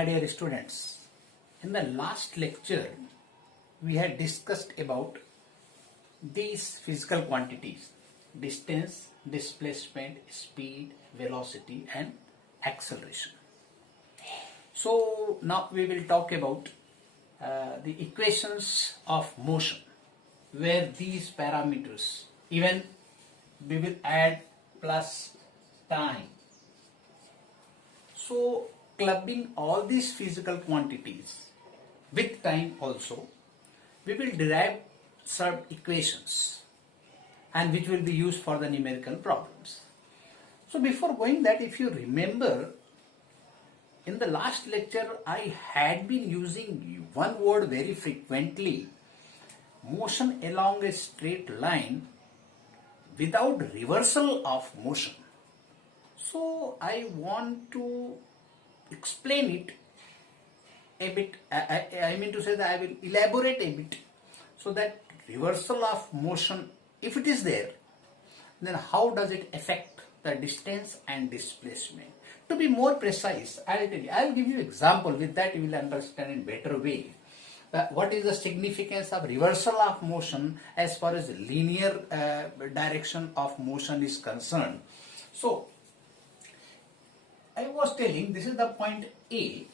my dear students, in the last lecture we had discussed about these physical quantities: distance, displacement, speed, velocity and acceleration. So now we will talk about the equations of motion, where these parameters, even we will add plus time. So clubbing all these physical quantities with time also, we will derive some equations and which will be used for the numerical problems. So before going that, if you remember, in the last lecture I had been using one word very frequently: motion along a straight line without reversal of motion. So I want to explain it a bit. I mean to say that I will elaborate a bit, so that reversal of motion, if it is there, then how does it affect the distance and displacement? To be more precise, I will give you example. With that you will understand in better way what is the significance of reversal of motion as far as linear direction of motion is concerned. So I was telling, this is the point A,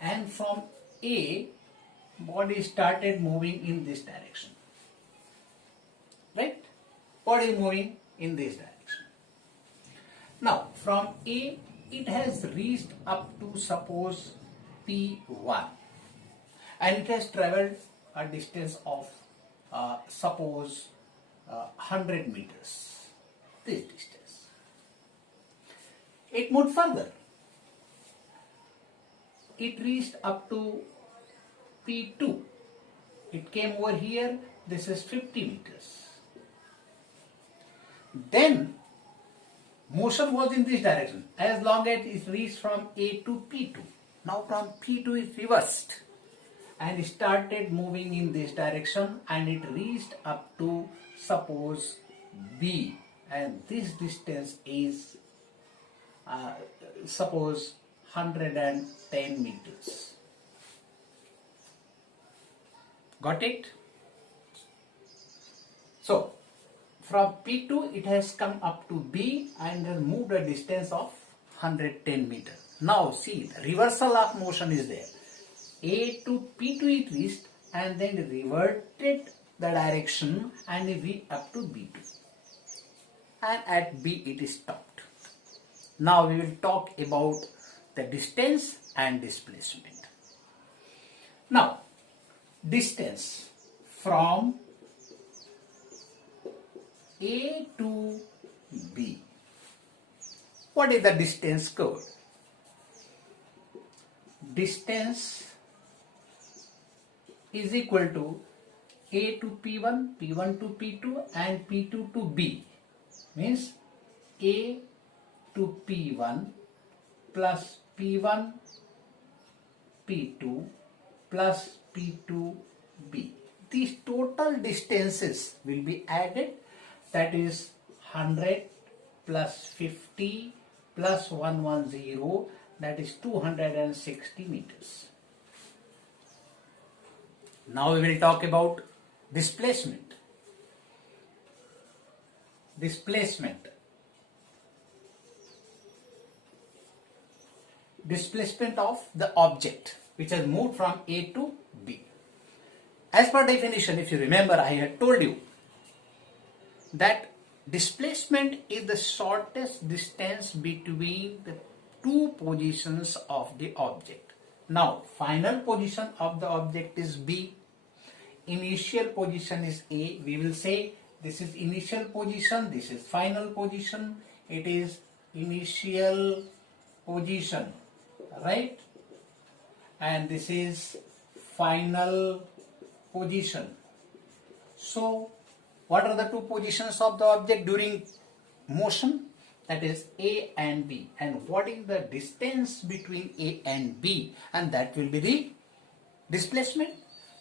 and from A body started moving in this direction, right? Body moving in this direction. Now from A it has reached up to, suppose, P1, and it has travelled a distance of suppose 100 meters, this distance. It moved further. It reached up to P2. It came over here. This is 50 meters. Then motion was in this direction as long as it reached from A to P2. Now from P2 it reversed and started moving in this direction, and it reached up to, suppose, B, and this distance is suppose 110 meters. Got it? So from P2 it has come up to B and has moved a distance of 110 meters. Now see, the reversal of motion is there. A to P2 it reached and then reverted the direction and it reached up to B2. And at B it is stopped. Now we will talk about the distance and displacement. Now distance from A to B. What is the distance covered? Distance is equal to A to P1, P1 to P2 and P2 to B. Means A to P1 plus P1 P2 plus P2 B. These total distances will be added. That is 100 plus 50 plus 110, that is 260 meters. Now we will talk about displacement. Displacement of the object which has moved from A to B. As per definition, if you remember, I had told you that displacement is the shortest distance between the two positions of the object. Now final position of the object is B, initial position is A. We will say this is initial position, this is final position. It is initial position, right? And this is final position. So what are the two positions of the object during motion? That is A and B. And what is the distance between A and B? And that will be the displacement.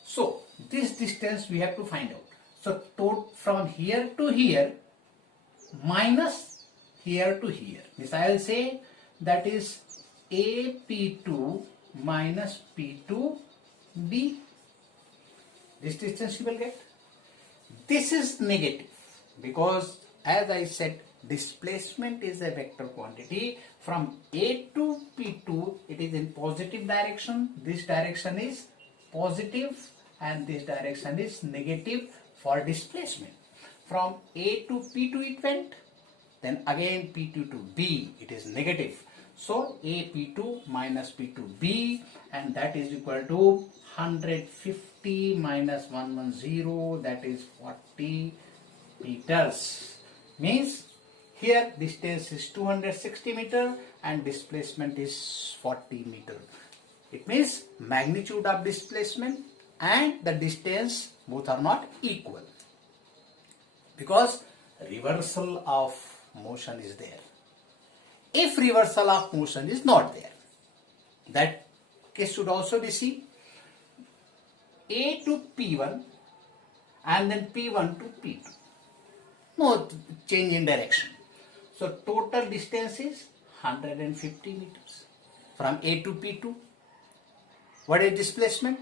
So this distance we have to find out. So from here to here minus here to here. This I will say that is AP2 minus P2B. This distance you will get. This is negative because, as I said, displacement is a vector quantity. From A to P2 it is in positive direction. This direction is positive and this direction is negative for displacement. From A to P2 it went, then again P2 to B it is negative. So AP2 minus P2B, and that is equal to 150 minus 110, that is 40 meters. Means here distance is 260 meter and displacement is 40 meter. It means magnitude of displacement and the distance both are not equal because reversal of motion is there. If reversal of motion is not there, that case should also be seen. A to P1 and then P1 to P2. No change in direction. So total distance is 150 meters. From A to P2. What is displacement?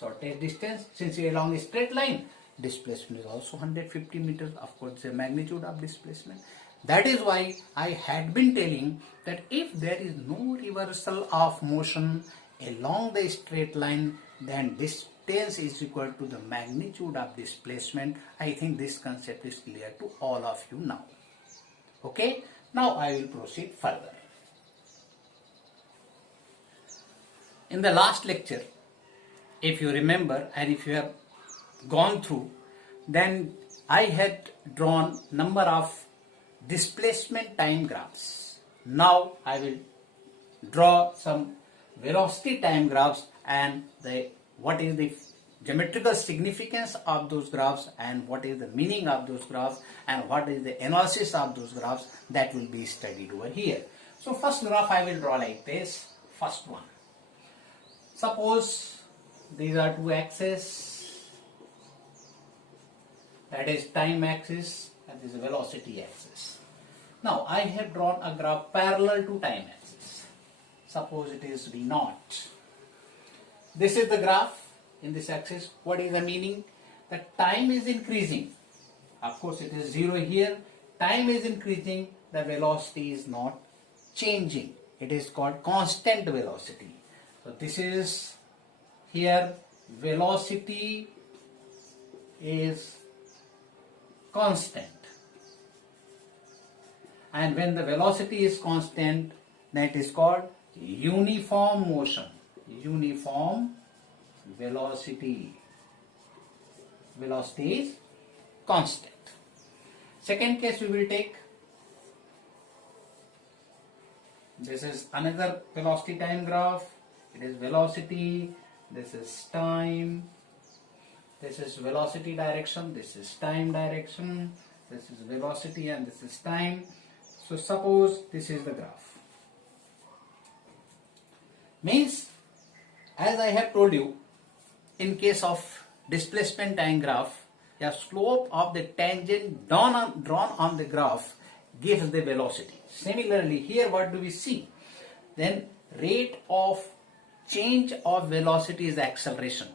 Shortest distance, since we are along a straight line, displacement is also 150 meters. Of course, the magnitude of displacement. That is why I had been telling that if there is no reversal of motion along the straight line, then distance is equal to the magnitude of displacement. I think this concept is clear to all of you now. Okay, now I will proceed further. In the last lecture, if you remember and if you have gone through, then I had drawn number of displacement time graphs. Now I will draw some velocity time graphs and what is the geometrical significance of those graphs and what is the meaning of those graphs and what is the analysis of those graphs, that will be studied over here. So first graph I will draw like this. First one. Suppose these are two axes, that is time axis and this is velocity axis. Now I have drawn a graph parallel to time axis. Suppose it is V0. This is the graph in this axis. What is the meaning? That time is increasing. Of course it is 0 here. Time is increasing, the velocity is not changing. It is called constant velocity. So this is here, velocity is constant. And when the velocity is constant, that is called uniform motion. Uniform velocity. Velocity is constant. Second case we will take. This is another velocity time graph. It is velocity, this is time, this is velocity direction, this is time direction, this is velocity and this is time. So suppose this is the graph. Means, as I have told you, in case of displacement time graph, the slope of the tangent drawn on the graph gives the velocity. Similarly, here what do we see? Then rate of change of velocity is acceleration.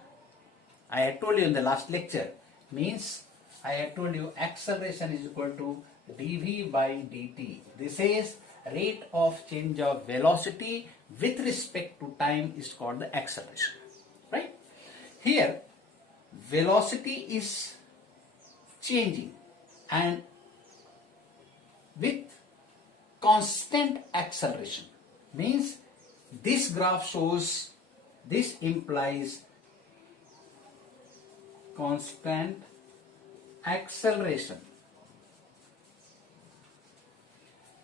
I had told you in the last lecture, means I had told you acceleration is equal to dv by dt. This is rate of change of velocity with respect to time is called the acceleration. Right? Here velocity is changing and with constant acceleration. Means this graph shows, this implies constant acceleration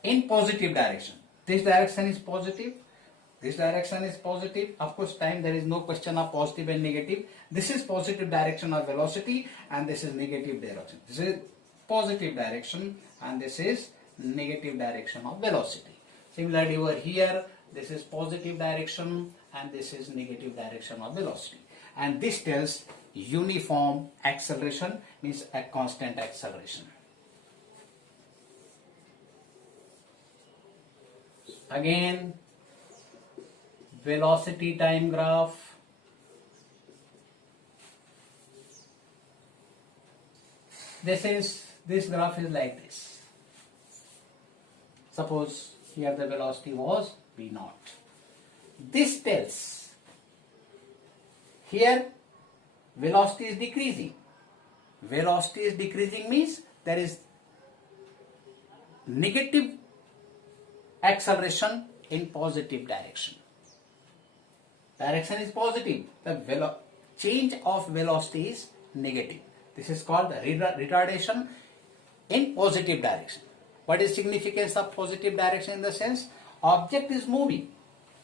in positive direction. This direction is positive, this direction is positive. Of course, time there is no question of positive and negative. This is positive direction of velocity and this is negative direction. This is positive direction and this is negative direction of velocity. Similarly over here, this is positive direction and this is negative direction of velocity. And this tells uniform acceleration, means a constant acceleration. Again, velocity time graph. This graph is like this. Suppose here the velocity was v naught. This tells here velocity is decreasing. Velocity is decreasing means there is negative acceleration in positive direction. Direction is positive. The change of velocity is negative. This is called retardation in positive direction. What is significance of positive direction? In the sense object is moving.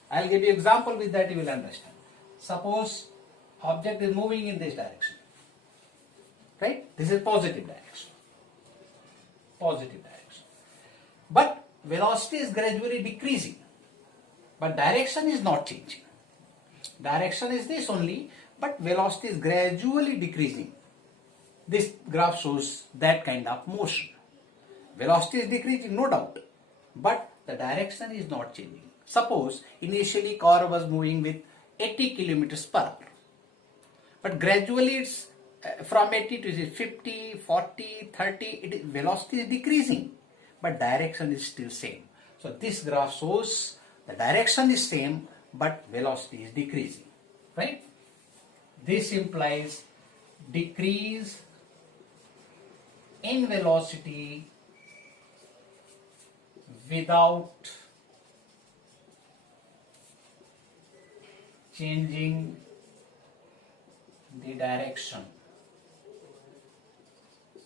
I will give you example with that you will understand. Suppose object is moving in this direction. Right? This is positive direction. Positive direction. But velocity is gradually decreasing. But direction is not changing. Direction is this only, but velocity is gradually decreasing. This graph shows that kind of motion. Velocity is decreasing, no doubt, but the direction is not changing. Suppose initially car was moving with 80 kilometers per hour, but gradually it's from 80 to 50, 40, 30, velocity is decreasing, but direction is still same. So this graph shows the direction is same, but velocity is decreasing, right? This implies decrease in velocity without changing the direction.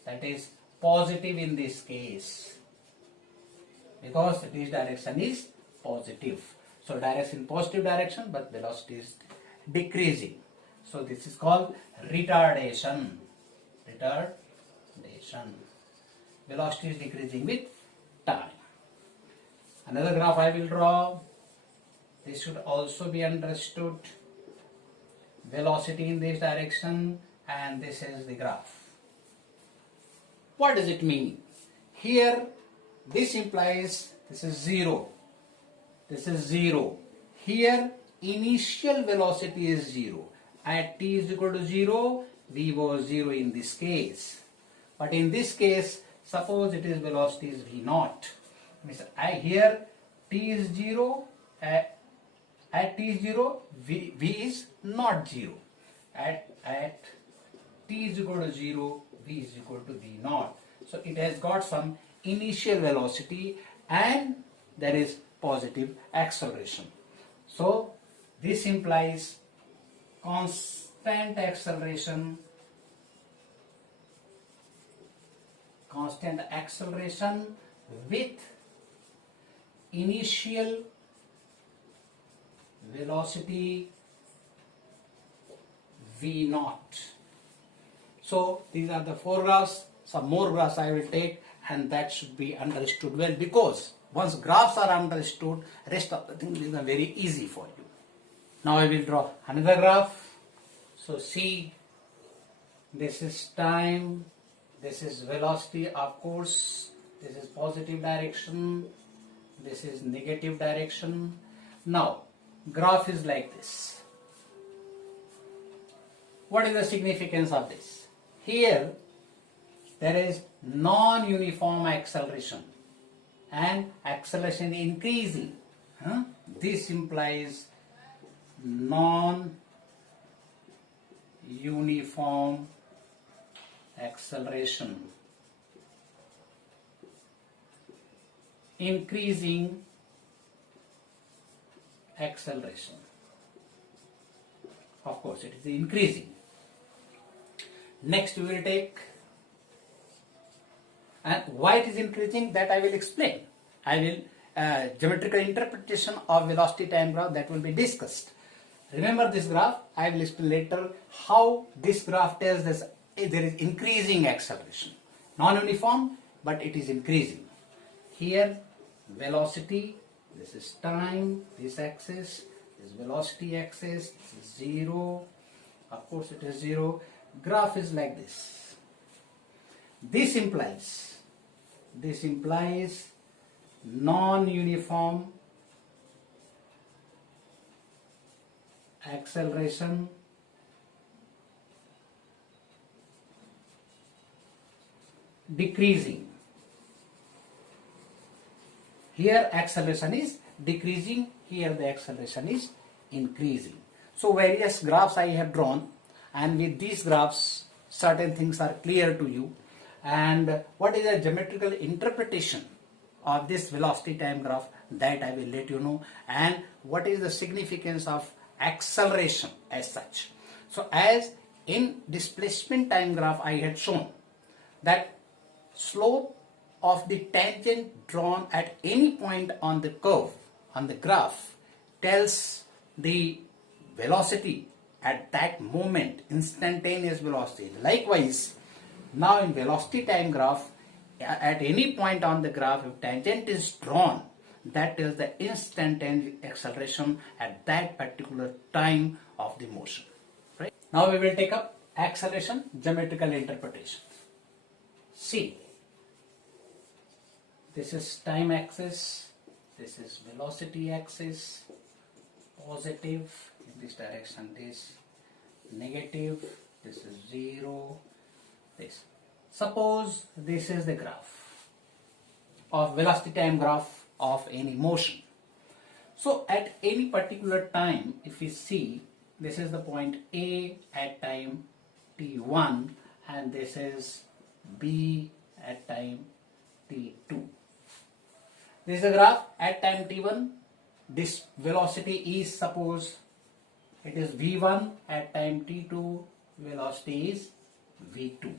That is positive in this case because this direction is positive. So direction positive direction, but velocity is decreasing. So this is called retardation. Velocity is decreasing with time. Another graph I will draw. This should also be understood. Velocity in this direction, and this is the graph. What does it mean? Here, this implies this is 0. This is 0. Here, initial velocity is 0. At t is equal to 0, v was 0 in this case. But in this case, suppose it is velocity is v naught. Means here t is 0. At t is 0, v is not 0. At t is equal to 0, v is equal to v naught. So it has got some initial velocity and there is positive acceleration. So this implies constant acceleration with initial velocity v naught. So these are the 4 graphs. Some more graphs I will take, and that should be understood well, because once graphs are understood, rest of the things is very easy for you. Now I will draw another graph. So see, this is time, this is velocity, of course, this is positive direction, this is negative direction. Now graph is like this. What is the significance of this? Here there is non-uniform acceleration and acceleration increasing. This implies non-uniform acceleration, increasing acceleration. Of course, it is increasing. Next we will take, and why it is increasing, that I will explain. I will geometrical interpretation of velocity time graph, that will be discussed. Remember this graph, I will explain later how this graph tells us there is increasing acceleration. Non-uniform, but it is increasing. Here velocity, this is time, this axis, this velocity axis, this is 0, of course it is 0. Graph is like this. This implies non-uniform acceleration decreasing. Here acceleration is decreasing, here the acceleration is increasing. So various graphs I have drawn, and with these graphs certain things are clear to you. And what is the geometrical interpretation of this velocity time graph, that I will let you know, and what is the significance of acceleration as such. So as in displacement time graph I had shown that slope of the tangent drawn at any point on the curve, on the graph, tells the velocity at that moment, instantaneous velocity. Likewise, now in velocity time graph, at any point on the graph, if tangent is drawn, that tells the instantaneous acceleration at that particular time of the motion. Right? Now we will take up acceleration geometrical interpretation. See, this is time axis, this is velocity axis, positive, in this direction this, negative, this is 0, this. Suppose this is the graph of velocity time graph of any motion. So at any particular time, if we see, this is the point A at time t1 and this is B at time t2. This is the graph at time t1. This velocity is, suppose it is v1, at time t2 velocity is v2,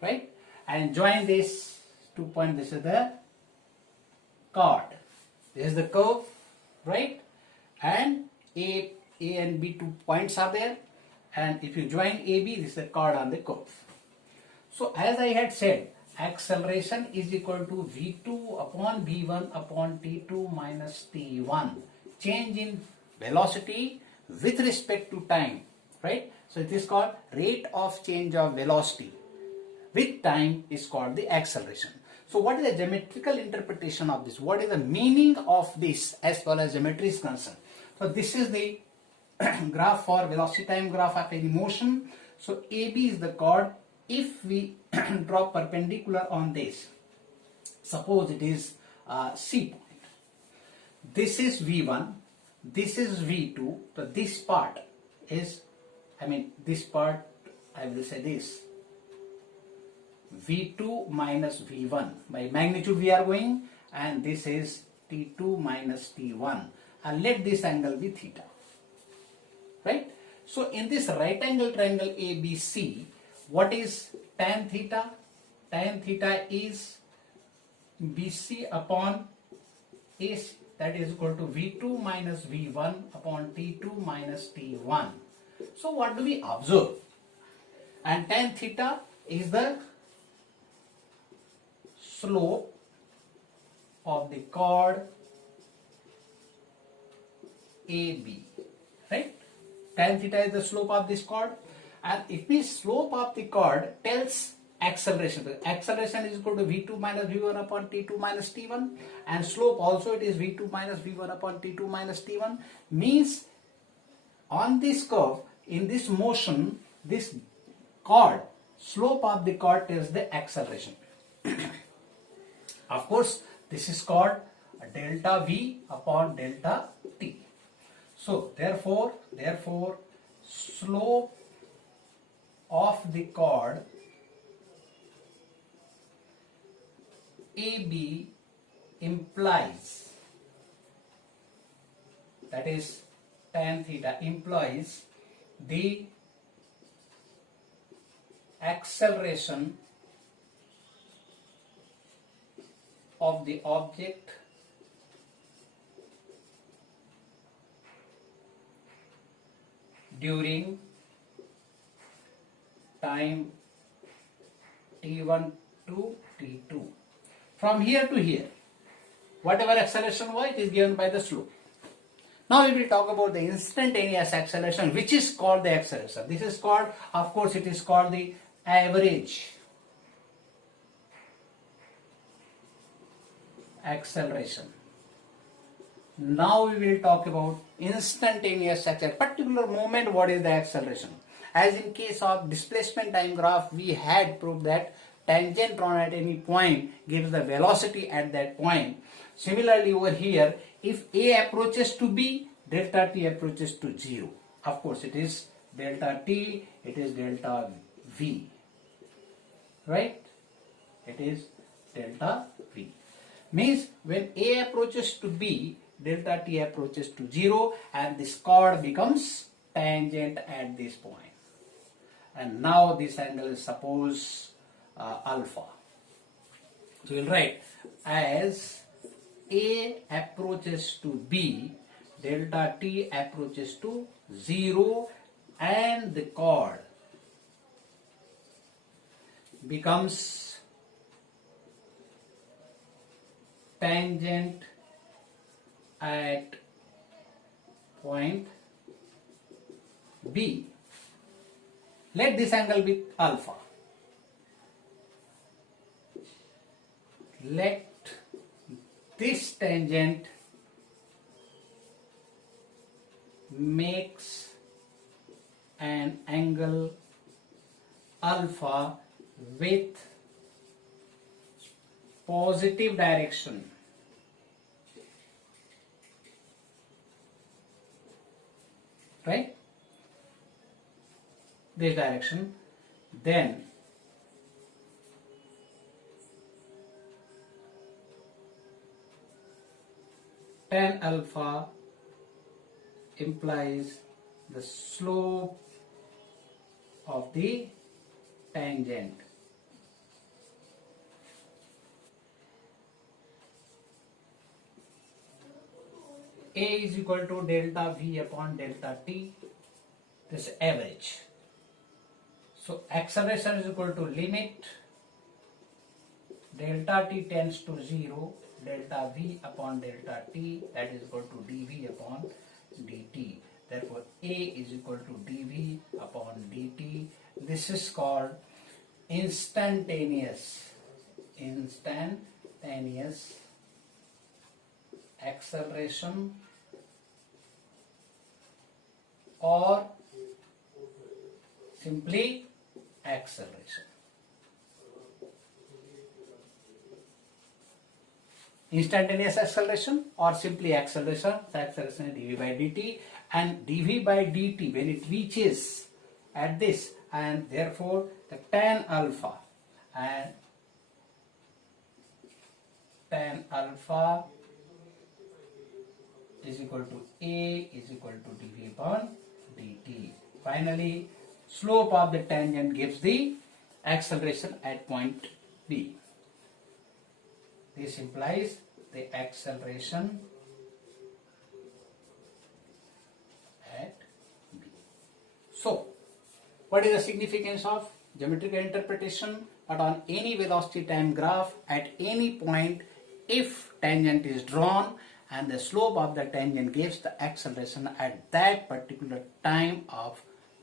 right? And join this 2 point, this is the chord, this is the curve, right? And A and B 2 points are there, and if you join AB, this is the chord on the curve. So as I had said, acceleration is equal to v2 upon v1 upon t2 minus t1, change in velocity with respect to time, right? So it is called rate of change of velocity with time is called the acceleration. So what is the geometrical interpretation of this? What is the meaning of this as far as geometry is concerned? So this is the graph for velocity time graph of any motion. So AB is the chord. If we draw perpendicular on this, suppose it is C point. This is V1, this is V2. So this part is, this part, I will say this, V2 minus V1. By magnitude we are going, and this is T2 minus T1. And let this angle be theta. Right? So in this right angle triangle ABC, what is tan theta? Tan theta is BC upon AC, that is equal to V2 minus V1 upon T2 minus T1. So what do we observe? And tan theta is the slope of the chord AB, right? Tan theta is the slope of this chord, and if the slope of the chord tells acceleration, the acceleration is equal to V2 minus V1 upon T2 minus T1, and slope also it is V2 minus V1 upon T2 minus T1, means on this curve, in this motion, this chord, slope of the chord tells the acceleration. Of course, this is called delta V upon delta T. So therefore, slope of the chord AB implies, that is tan theta implies the acceleration of the object during time t1 to t2. From here to here, whatever acceleration was, it is given by the slope. Now we will talk about the instantaneous acceleration, which is called the acceleration. This is called, of course, it is called the average acceleration. Now we will talk about instantaneous acceleration. Particular moment, what is the acceleration? As in case of displacement time graph, we had proved that tangent drawn at any point gives the velocity at that point. Similarly over here, if A approaches to B, delta t approaches to 0. Of course it is delta t, it is delta v, right? It is delta v. Means when A approaches to B, delta t approaches to 0 and this chord becomes tangent at this point. And now this angle is suppose alpha. So we'll write as A approaches to B, delta t approaches to 0 and the chord becomes tangent at point B. Let this angle be alpha. Let this tangent makes an angle alpha with positive direction. Right? This direction. Then tan alpha implies the slope of the tangent. A is equal to delta V upon delta T, this average. So acceleration is equal to limit delta T tends to 0, delta V upon delta T, that is equal to dV upon dt. Therefore A is equal to dV upon dt. This is called instantaneous acceleration or simply acceleration. Instantaneous acceleration or simply acceleration. The acceleration is dV by dt, and dV by dt when it reaches at this, and therefore the tan alpha is equal to A is equal to dV upon dt. Finally, slope of the tangent gives the acceleration at point B. This implies the acceleration at B. So, what is the significance of geometrical interpretation? But on any velocity time graph at any point, if tangent is drawn and the slope of the tangent gives the acceleration at that particular time of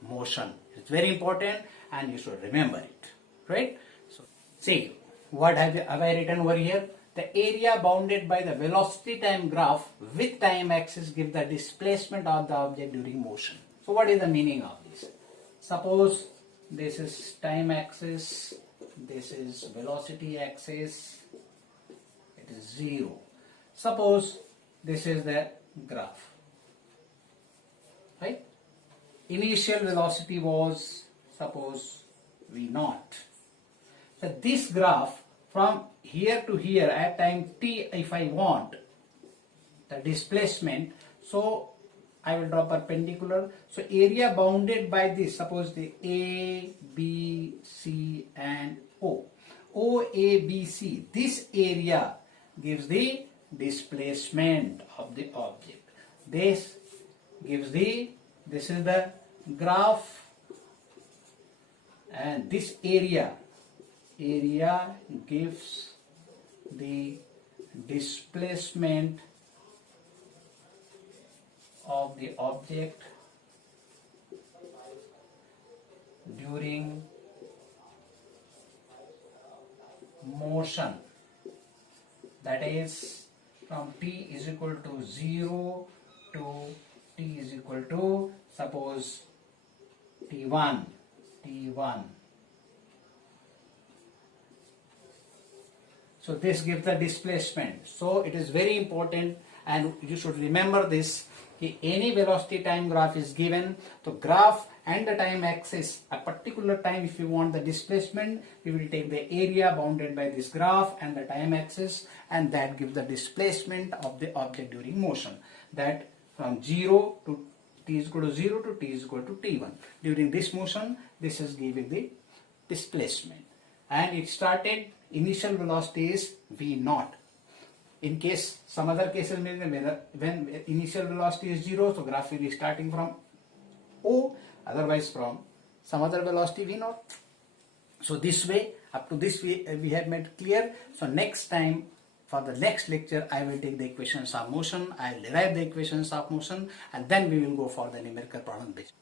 motion. It's very important and you should remember it, right? So, see, what have I written over here? The area bounded by the velocity time graph with time axis gives the displacement of the object during motion. So what is the meaning of this? Suppose this is time axis, this is velocity axis, it is 0. Suppose this is the graph, right? Initial velocity was, suppose, v0. So this graph from here to here at time t, if I want the displacement, so I will draw perpendicular. So area bounded by this, suppose the A, B, C and O. O, A, B, C. This area gives the displacement of the object. This gives the, this is the graph, and this area gives the displacement of the object during motion. That is, from t is equal to 0 to t is equal to, suppose, t1. So this gives the displacement. So it is very important, and you should remember this. Any velocity time graph is given, the graph and the time axis, a particular time, if you want the displacement, we will take the area bounded by this graph and the time axis, and that gives the displacement of the object during motion. That from 0 to t is equal to 0 to t is equal to t1. During this motion, this is giving the displacement. And it started, initial velocity is v0. In case some other cases, when initial velocity is 0, so graph will be starting from O, otherwise from some other velocity v0. So this way, up to this we have made clear. So next time, for the next lecture, I will take the equations of motion, I will derive the equations of motion, and then we will go for the numerical problem base.